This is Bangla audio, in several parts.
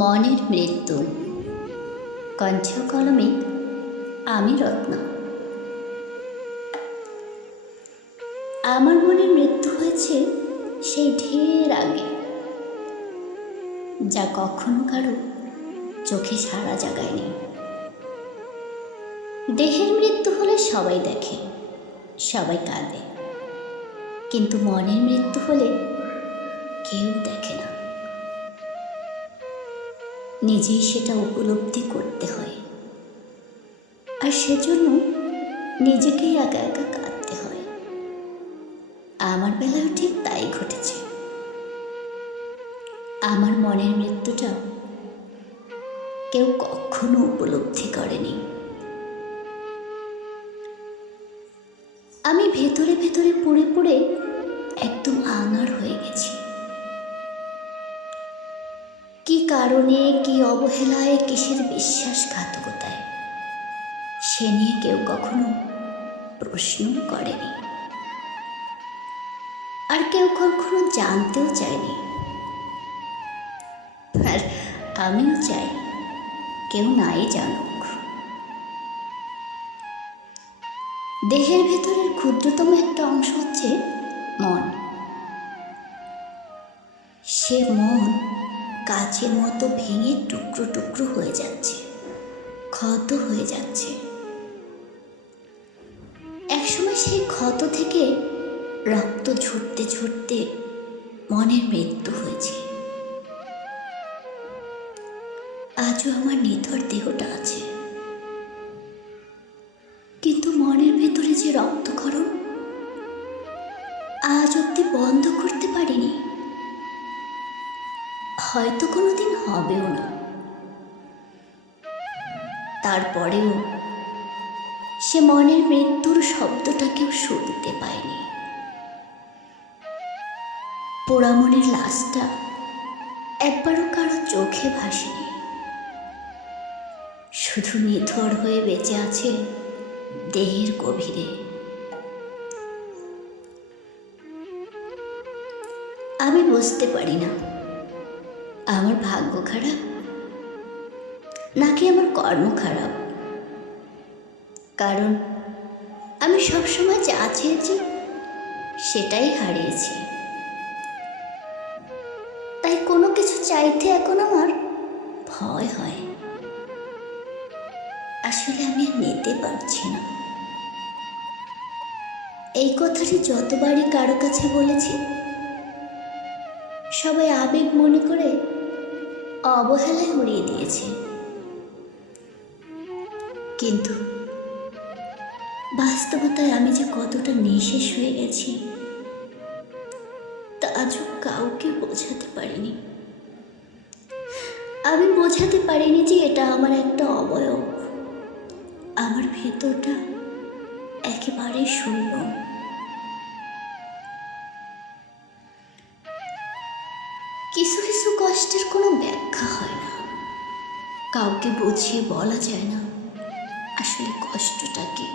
মনের মৃত্যু। কণ্ঠ কলমে আমি রত্ন। আমার মনের মৃত্যু হয়েছে সেই ঢের আগে, যা কখনো কারো চোখে সাড়া জাগায়নি। দেহের মৃত্যু হলে সবাই দেখে, সবাই কাঁদে, কিন্তু মনের মৃত্যু হলে কেউ দেখে না। নিজেই সেটা উপলব্ধি করতে হয়, আর সেজন্য নিজেকেই একা একা কাঁদতে হয়। আমার বেলায় ঠিক তাই ঘটেছে। আমার মনের মৃত্যুটা কেউ কখনো উপলব্ধি করেনি। আমি ভেতরে ভেতরে পুড়ে পুড়ে একদম আঙার হয়ে গেছি। কি কারণে, কি অবহেলায়, কিসের বিশ্বাসঘাতকতায়, সে নিয়ে কেউ কখনো প্রশ্ন করেনি, আর কেউ কখনো জানতেও চায়নি। আর আমিও চাই কেউ নাই জানুক। দেহের ভেতরের ক্ষুদ্রতম একটা অংশ হচ্ছে মন। সে মন কাচের মতো ভেঙে টুকরো টুকরো হয়ে যাচ্ছে, ক্ষত হয়ে যাচ্ছে। একসময় সেই ক্ষত থেকে রক্ত ঝরতে ঝরতে মনের মৃত্যু হয়েছে। আজও আমার নিথর দেহটা আছে, কিন্তু মনের ভেতরে যে রক্তক্ষরণ আজ অব্দি বন্ধ করতে পারিনি। হয়তো কোনোদিন হবেও না। তারপরেও সে মনের মৃত্যুর শব্দটাকেও শুনতে পায়নি। পোড়া মনের লাশটা একবারও কারো চোখে ভাসেনি, শুধু নিথর হয়ে বেঁচে আছে দেহের গভীরে। আমি বুঝতে পারি না আমার ভাগ্য খারাপ নাকি আমার কর্ম খারাপ, কারণ আমি সবসময় যা চেয়েছি সেটাই হারিয়েছি। তাই কোনো কিছু চাইতে এখন আমার ভয় হয়। আসলে আমি আর নিতে পারছি না। এই কথাটি যতবারই কারো কাছে বলেছি, সবাই আবেগ মনে করে অবহেলায় উড়িয়ে দিয়েছে। কিন্তু বাস্তবতায় আমি যে কতটা নিঃশেষ হয়ে গেছি তা আজও কাউকে বোঝাতে পারিনি। আমি বোঝাতে পারিনি যে এটা আমার একটা অবয়ব, আমার ভেতরটা একেবারে শূন্য। কিছু কিছু কষ্টের কোনো ব্যাখ্যা হয় না, কাউকে বুঝিয়ে বলা যায় না আসলে কষ্টটা কি।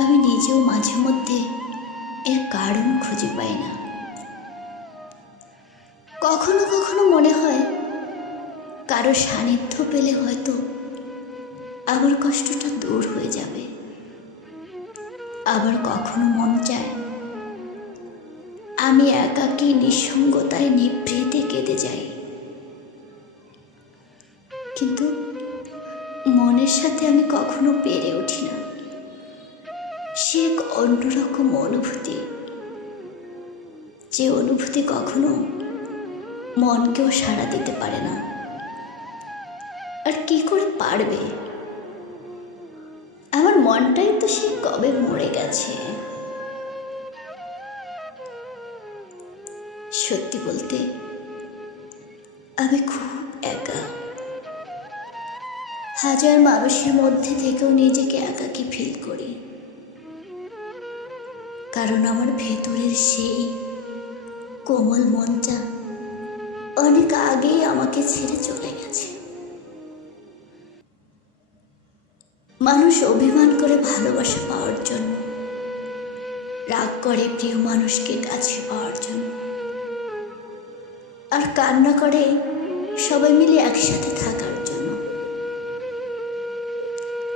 আমি নিজেও মাঝে মধ্যে এর কারণ খুঁজে পাই না। কখনো কখনো মনে হয় কারো সান্নিধ্য পেলে হয়তো আমার কষ্টটা দূর হয়ে যাবে। আবার কখনো মন চায় আমি একাকী নিঃসঙ্গতায় নিভৃতে কেঁদে যাই, কিন্তু মনের সাথে আমি কখনো পেরে উঠি না। সে এক অন্যরকম অনুভূতি, যে অনুভূতি কখনো মনকেও সাড়া দিতে পারে না। আর কি করে পারবে? আমার মনটাই তো সে কবে মরে গেছে। সত্যি বলতে আমি খুব একা। হাজার মানুষের মধ্যে থেকেও নিজেকে একাকী ফিল করি, কারণ আমার ভেতরের সেই কোমল মনটা অনেক আগেই আমাকে ছেড়ে চলে গেছে। মানুষ অভিমান করে ভালোবাসা পাওয়ার জন্য, রাগ করে প্রিয় মানুষকে কাছে পাওয়ার জন্য, আর কান্না করে সবাই মিলে একসাথে থাকার জন্য।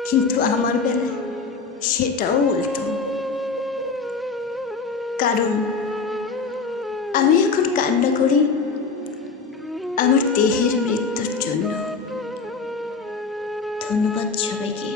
কিন্তু আমার বেলায় সেটাও উল্টো, কারণ আমি এখন কান্না করি আমার দেহের মৃত্যুর জন্য। ধন্যবাদ সবাইকে।